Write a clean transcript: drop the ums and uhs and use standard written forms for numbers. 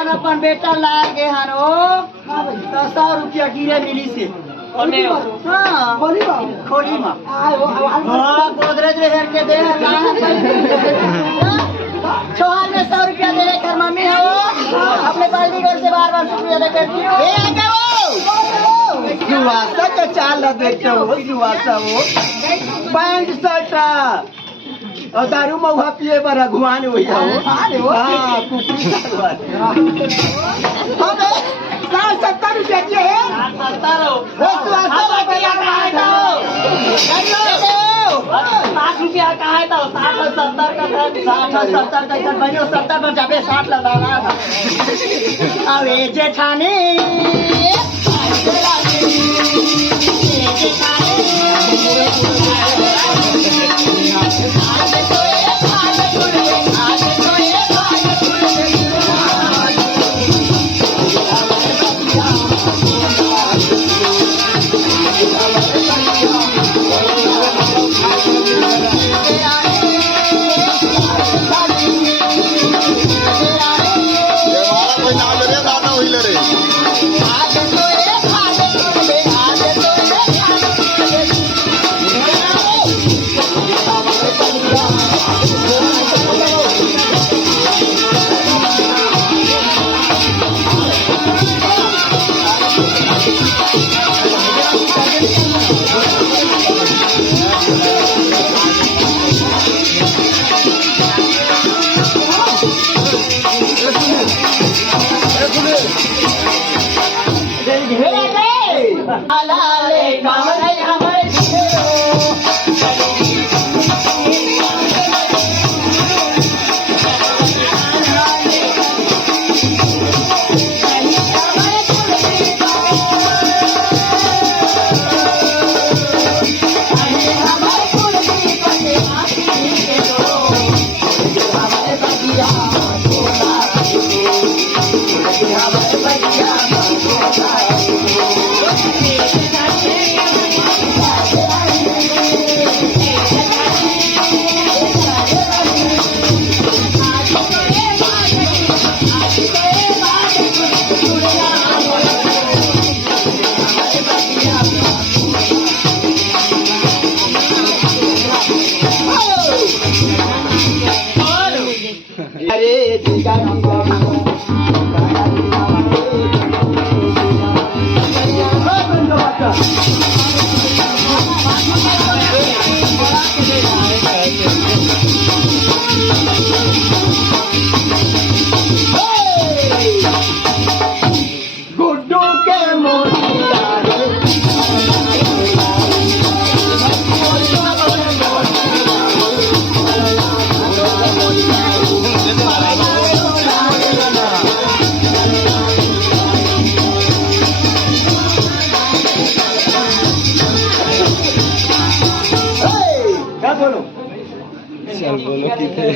मन अपन बेटा लागे हनो तो 100 रुपया गिरे मिली से हाँ खोली माँ हाँ गोदरेज रे हेर के दे चौहान में 100 रुपया दे कर मम्मी हो अपने बाल्टी घर से बार शुक्रिया अदा करती हो जुआसा का चाल देखते हो जुआसा वो पैंट शर्ट और दारू महुआ पिए पर रघुआन हुई हो हाँ कुकरी हमें 70 रुपया दिए है 70 60 रुपया का है तो 60 और 70 का 60 और 70 का इधर बनियो 70 पर जाबे 60 लगाना था अब ये जेठानी बोलो कि थे